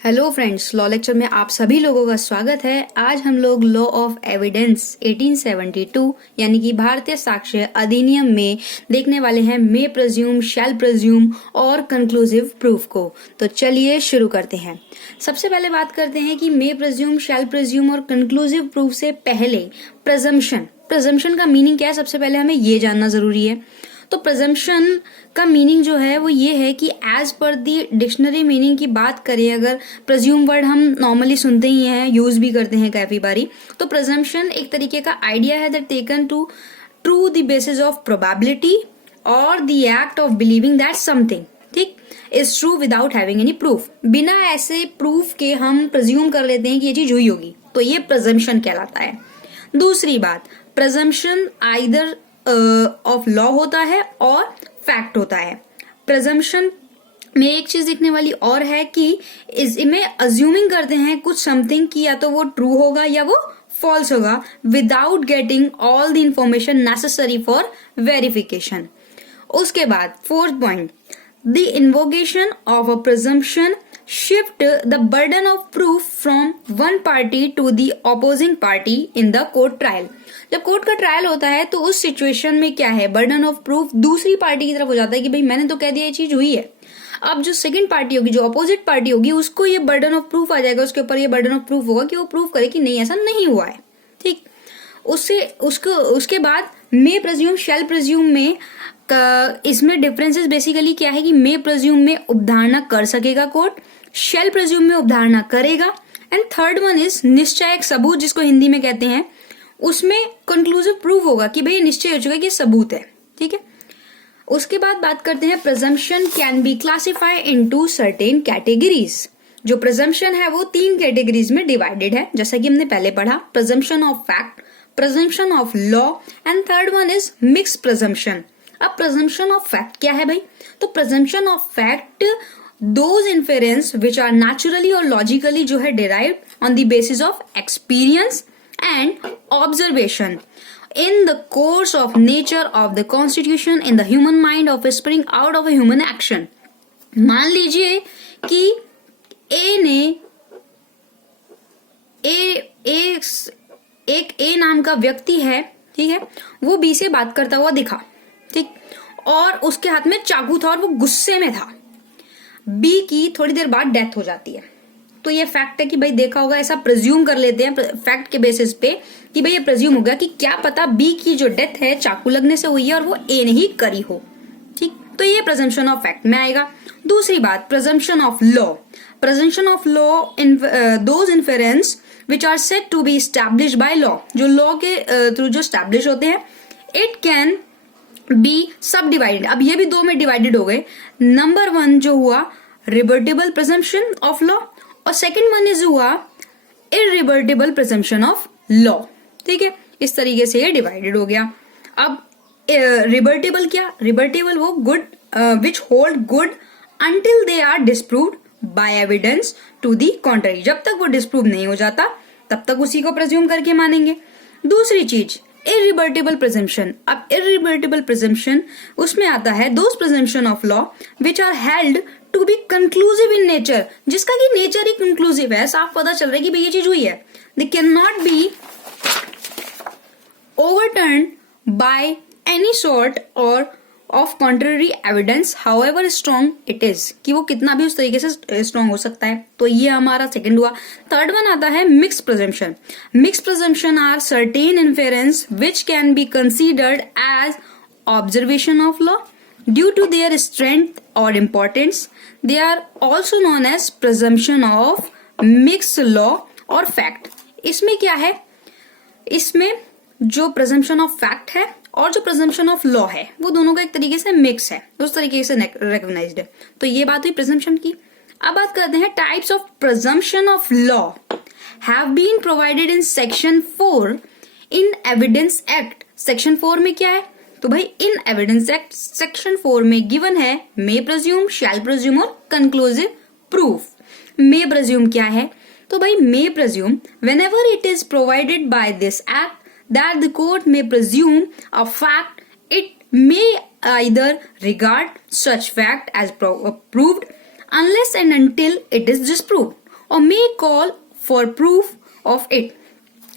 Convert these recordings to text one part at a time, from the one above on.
Hello friends, law lecture में आप सभी लोगों का स्वागत है। आज हम लोग लॉ ऑफ एविडेंस 1872 यानी कि भारतीय साक्ष्य अधिनियम में देखने वाले हैं मे प्रज्यूम, शैल प्रज्यूम और कंक्लूसिव प्रूफ को। तो चलिए शुरू करते हैं। सबसे पहले बात करते हैं कि मे प्रज्यूम, शैल प्रज्यूम और कंक्लूसिव प्रूफ से पहले प्रजम्पशन का मीनिंग क्या है, सबसे पहले हमें ये जानना जरूरी है। तो प्रजम्पशन का मीनिंग जो है वो ये है कि एज पर दी डिक्शनरी मीनिंग की बात करें, अगर प्रज्यूम वर्ड हम नॉर्मली सुनते ही हैं, यूज भी करते हैं काफी बारी, तो प्रजम्पशन एक तरीके का आइडिया है that taken to true the basis of probability और the act of believing that something ठीक is true without having any proof. बिना ऐसे प्रूफ के हम प्रज्यूम कर लेते हैं कि ये चीज हुई होगी, तो ये प्रजम्पशन कहलाता है। दूसरी बात, प्रजम्पशन आइदर ऑफ लॉ होता है और फैक्ट होता है। प्रजम्पशन में एक चीज दिखने वाली और है कि इसमें अज्यूमिंग करते हैं कुछ समथिंग की या तो वो ट्रू होगा या वो फॉल्स होगा without getting all the information necessary for verification. उसके बाद fourth point, the invocation of a presumption shift the burden of proof from one party to the opposing party in the court trial। जब court का trial होता है तो उस situation में क्या है, बर्डन ऑफ प्रूफ दूसरी पार्टी की तरफ हो जाता है कि भाई मैंने तो कह दिया ये चीज हुई है। अब जो सेकंड पार्टी होगी, जो अपोजिट पार्टी होगी, उसको ये बर्डन ऑफ प्रूफ आ जाएगा, उसके ऊपर ये बर्डन ऑफ प्रूफ होगा कि वो प्रूफ करे कि नहीं ऐसा नहीं हुआ है। ठीक, उसके बाद मे प्रज्यूम, शैल प्रज्यूम में इसमें डिफरेंसेस बेसिकली क्या है कि मे प्रज्यूम में उपधारणा कर सकेगा कोर्ट, शैल प्रज्यूम में उपधारणा करेगा। एंड थर्ड वन इज निश्चयक सबूत, जिसको हिंदी में कहते हैं, उसमें कंक्लूसिव प्रूफ होगा कि भाई निश्चय हो चुका है कि सबूत है। ठीक है, उसके बाद बात करते हैं presumption can be classified into certain categories. जो प्रजम्पशन है वो 3 कैटेगरीज में डिवाइडेड है, जैसा कि हमने पहले पढ़ा, presumption of fact, presumption of law and third one is mix presumption. अब प्रजम्पशन ऑफ फैक्ट क्या है भाई? तो presumption of fact those inference which are naturally or logically जो है derived on the basis of experience and observation in the course of nature of the constitution in the human mind of spring out of a human action। मान लीजिए कि एक ए नाम का व्यक्ति है, ठीक है, वो बी से बात करता हुआ दिखा, ठीक, और उसके हाथ में चाकू था और वो गुस्से में था। बी की थोड़ी देर बाद डेथ हो जाती है। तो ये फैक्ट है कि भाई देखा होगा, ऐसा प्रेज्यूम कर लेते हैं फैक्ट के बेसिस पे कि भाई ये प्रेज्यूम हो गया कि क्या पता बी की जो डेथ है चाकू लगने से हुई है और वो ए ने ही करी हो। ठीक, तो ये प्रेजम्पशन ऑफ फैक्ट में आएगा। दूसरी बात, presumption of law. Presumption of law in those inference which are said to be established by law, जो लॉ के थ्रू जो एस्टैब्लिश होते हैं। It can be subdivided. अब ये भी 2 में डिवाइडेड हो गए। नंबर 1 जो हुआ रिवर्टेबल प्रेजम्पशन ऑफ लॉ और सेकंड वन इज हुआ इरिवर्टेबल प्रेजम्पशन ऑफ लॉ। ठीक है, इस तरीके से ये डिवाइडेड हो गया। अब रिवर्टेबल क्या? रिवर्टेबल वो good which hold good until they are disproved by evidence to the contrary. जब तक वो डिस्प्रूव नहीं हो जाता तब तक उसी को प्रेज्यूम करके मानेंगे। दूसरी चीज इरिवर्टेबल प्रेजम्पशन। अब इरिवर्टेबल प्रेजम्पशन उसमें आता है those presumption of law which are held to be conclusive in nature, जिसका कि नेचर ही कंक्लूसिव है, साफ पता चल रहा है कि भाई ये चीज हुई है। They can not be overturn by any sort और of contrary evidence however strong it is, कि वो कितना भी उस तरीके से स्ट्रॉन्ग हो सकता है। तो ये हमारा सेकंड हुआ। थर्ड वन आता है mix presumption. Mix presumption are certain inference which can be considered as observation of law due to their strength और importance. They are also known as presumption of mix law और fact. इसमें क्या है, इसमें जो प्रेजम्पशन of fact है और जो प्रेजम्पशन ऑफ लॉ है वो दोनों का एक तरीके से मिक्स है, उस तरीके से रिकॉग्नाइज्ड है। तो ये बात हुई प्रेजम्पशन की। अब बात करते हैं types of presumption of law have been provided in section 4 in evidence act. Section 4 में क्या है? तो भाई इन एविडेंस एक्ट सेक्शन 4 में गिवन है मे प्रज्यूम, शैल प्रज्यूम और कंक्लूसिव प्रूफ। मे प्रज्यूम क्या है? तो भाई may presume whenever it is provided by this act that the court may presume a fact, it may either regard such fact as proved unless and until it is disproved। और मे call for proof of it.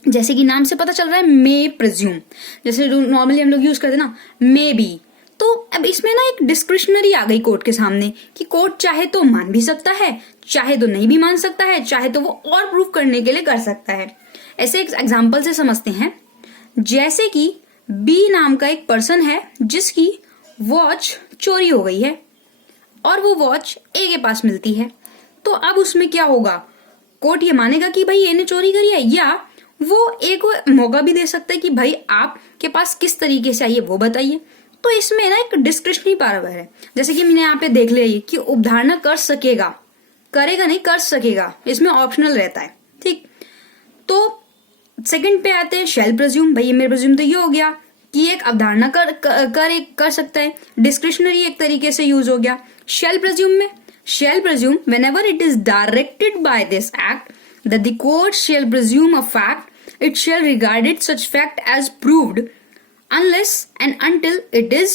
जैसे कि नाम से पता चल रहा है मे presume, जैसे नॉर्मली हम लोग यूज करते हैं ना मे बी, तो अब इसमें ना एक डिस्क्रिशनरी आ गई कोर्ट के सामने कि कोर्ट चाहे तो मान भी सकता है, चाहे तो नहीं भी मान सकता है, चाहे तो वो और प्रूफ करने के लिए कर सकता है। ऐसे एक एग्जाम्पल से समझते हैं। जैसे कि बी नाम का एक पर्सन है जिसकी वॉच चोरी हो गई है और वो वॉच ए के पास मिलती है, तो अब उसमें क्या होगा, कोर्ट ये मानेगा कि भाई ए ने चोरी करी है, या वो ए को मौका भी दे सकता है कि भाई आपके पास किस तरीके से आई है वो बताइए। तो इसमें ना एक डिस्क्रिशनरी पावर है। जैसे कि मैंने यहाँ पे देख लिया कि उपधारणा कर सकेगा, करेगा नहीं, कर सकेगा, इसमें ऑप्शनल रहता है। ठीक, तो सेकंड पे आते हैं शेल प्रिज्यूम। भाई मेरे प्रिज्यूम तो ये हो गया कि एक अवधारणा कर सकता है, डिस्क्रिशनरी एक तरीके से यूज हो गया। शेल प्रिज्यूम में, shall presume whenever it is directed by this act that the court shall presume a fact, it shall regard it such fact as proved unless and until it is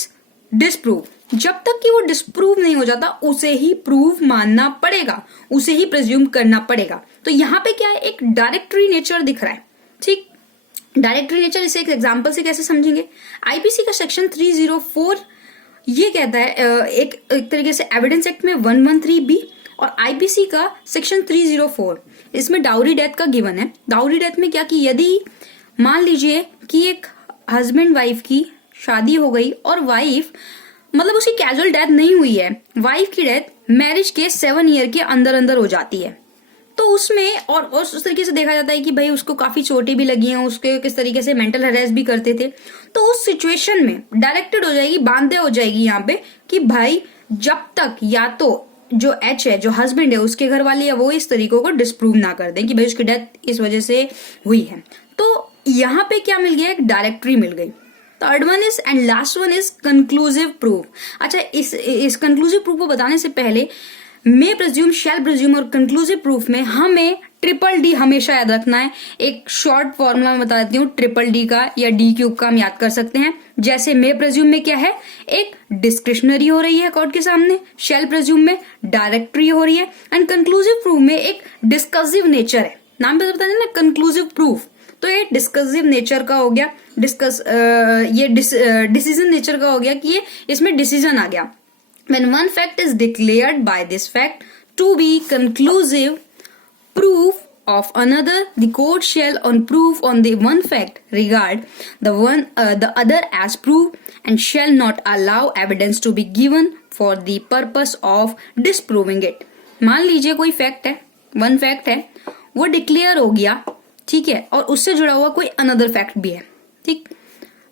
disproved। जब तक कि वो disprove नहीं हो जाता उसे ही prove मानना पड़ेगा, उसे ही प्रिज्यूम करना पड़ेगा। तो यहाँ पे क्या है, एक डायरेक्टरी नेचर दिख रहा है। ठीक, डायरेक्टरी नेचर इसे एक एग्जांपल से कैसे समझेंगे। आईपीसी का सेक्शन 304 ये कहता है, एक तरीके से एविडेंस एक्ट में 113B और आईपीसी का सेक्शन 304, इसमें डाउरी डेथ का गिवन है। डाउरी डेथ में क्या कि यदि मान लीजिए कि एक हस्बैंड वाइफ की शादी हो गई और वाइफ मतलब उसकी कैजुअल डेथ नहीं हुई है, वाइफ की डेथ मैरिज के 7 ईयर के अंदर अंदर हो जाती है, तो उसमें और उस तरीके से देखा जाता है कि भाई उसको काफी चोटें भी लगी हैं, उसके किस तरीके से मेंटल हरेस भी करते थे, तो उस सिचुएशन में डायरेक्टेड हो जाएगी, बांधे हो जाएगी यहाँ पे कि भाई जब तक या तो जो एच है, जो हस्बैंड है, उसके घर वाले या वो इस तरीकों को डिस्प्रूव ना कर दें कि भाई उसकी डेथ इस वजह से हुई है। तो यहाँ पे क्या मिल गया, एक डायरेक्टरी मिल गई। Third one is and last one is conclusive proof. अच्छा, इस कंक्लूसिव प्रूफ को बताने से पहले मे प्रिज्यूम, शैल प्रिज्यूम और कंक्लूसिव प्रूफ में हमें ट्रिपल D हमेशा याद रखना है। एक शॉर्ट फॉर्मूला मैं बता देती हूँ, ट्रिपल D का या D³ का हम याद कर सकते हैं। जैसे मे प्रिज्यूम में क्या है, एक डिस्क्रिशनरी हो रही है कोर्ट के सामने, शेल प्रिज्यूम में डायरेक्टरी हो रही है, एंड कंक्लूसिव प्रूफ में एक डिस्कसिव नेचर है। नाम पे बता दें ना, कंक्लूसिव प्रूफ, तो ये डिस्कसिव नेचर का हो गया, ये डिसीजन नेचर का हो गया कि ये इसमें डिसीजन आ गया। When one fact is declared by this fact to be conclusive proof of another, the court shall on proof on the one fact regard the other as proof and shall not allow evidence to be given for the purpose of disproving it। मान लीजिए कोई fact है, one fact है, वो declare हो गया, ठीक है, और उससे जुड़ा हुआ कोई अनदर फैक्ट भी है। ठीक,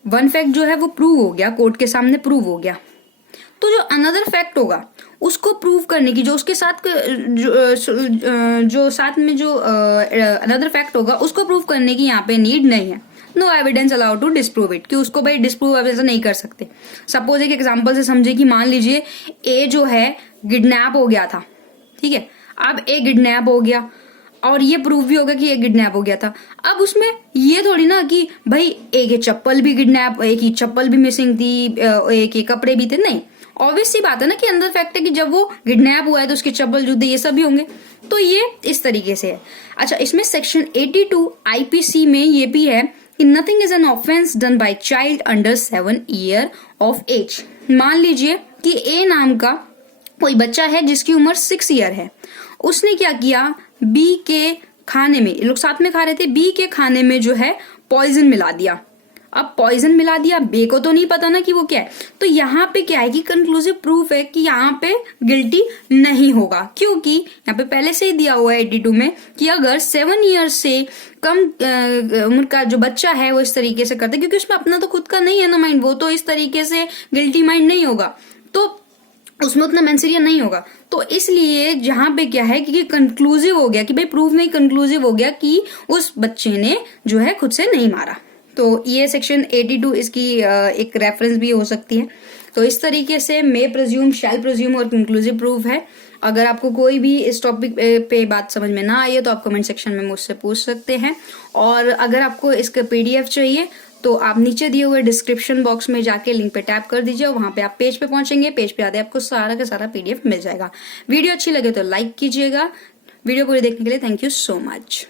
वन फैक्ट जो है वो प्रूव हो गया, कोर्ट के सामने प्रूव हो गया, तो जो अनदर फैक्ट होगा उसको प्रूव करने की, जो उसके साथ जो साथ में जो अनदर फैक्ट होगा उसको प्रूव करने की यहाँ पे नीड नहीं है। No evidence allowed to disprove it, कि उसको भाई डिस्प्रूव ऐसा नहीं कर सकते। सपोज एक एग्जांपल से समझे कि मान लीजिए ए जो है किडनैप हो गया था, ठीक है, अब ए किडनैप हो गया और ये प्रूव भी होगा कि ये किडनैप हो गया था। अब उसमें ये थोड़ी ना कि भाई ए के चप्पल भी किडनैप, एक ही चप्पल भी मिसिंग थी, एक के कपड़े भी थे, नहीं, ऑब्वियस सी बात है ना कि अंदर फैक्ट है कि जब वो किडनैप हुआ है तो उसके चप्पल जूते ये सब भी होंगे, तो ये इस तरीके से है। अच्छा, इसमें सेक्शन 82 आईपीसी में ये भी है कि nothing is an offence done by child under 7 year of age. मान लीजिए कि ए नाम का कोई बच्चा है जिसकी उम्र 6 ईयर है, उसने क्या किया, बी के खाने में, लोग साथ में खा रहे थे, बी के खाने में जो है पॉइजन मिला दिया। अब पॉइजन मिला दिया, बे को तो नहीं पता ना कि वो क्या है, तो यहाँ पे क्या है कि कंक्लूसिव प्रूफ है कि यहाँ पे गिल्टी नहीं होगा, क्योंकि यहाँ पे पहले से ही दिया हुआ है 82 में कि अगर 7 ईयर से कम उम्र का जो बच्चा है वो इस तरीके से करता है, क्योंकि उसमें अपना तो खुद का नहीं है ना माइंड, वो तो इस तरीके से गिल्टी माइंड नहीं होगा, तो उसमें उतना मेंसरिया नहीं होगा। तो इसलिए जहां पे क्या है कि कंक्लूसिव हो गया कि भाई प्रूफ में कंक्लूसिव हो गया कि उस बच्चे ने जो है खुद से नहीं मारा, तो ये सेक्शन 82 इसकी एक रेफरेंस भी हो सकती है। तो इस तरीके से मे प्रिज्यूम, शैल प्रिज्यूम और कंक्लूसिव प्रूफ है। अगर आपको कोई भी इस टॉपिक पे बात समझ में ना आई है तो आप कमेंट सेक्शन में मुझसे पूछ सकते हैं, और अगर आपको इसका PDF चाहिए तो आप नीचे दिए हुए डिस्क्रिप्शन बॉक्स में जाके लिंक पे टैप कर दीजिए, वहां पे आप पेज पे पहुंचेंगे, पेज पे आते आपको सारा का सारा PDF मिल जाएगा। वीडियो अच्छी लगे तो लाइक कीजिएगा, वीडियो पूरी देखने के लिए थैंक यू सो मच।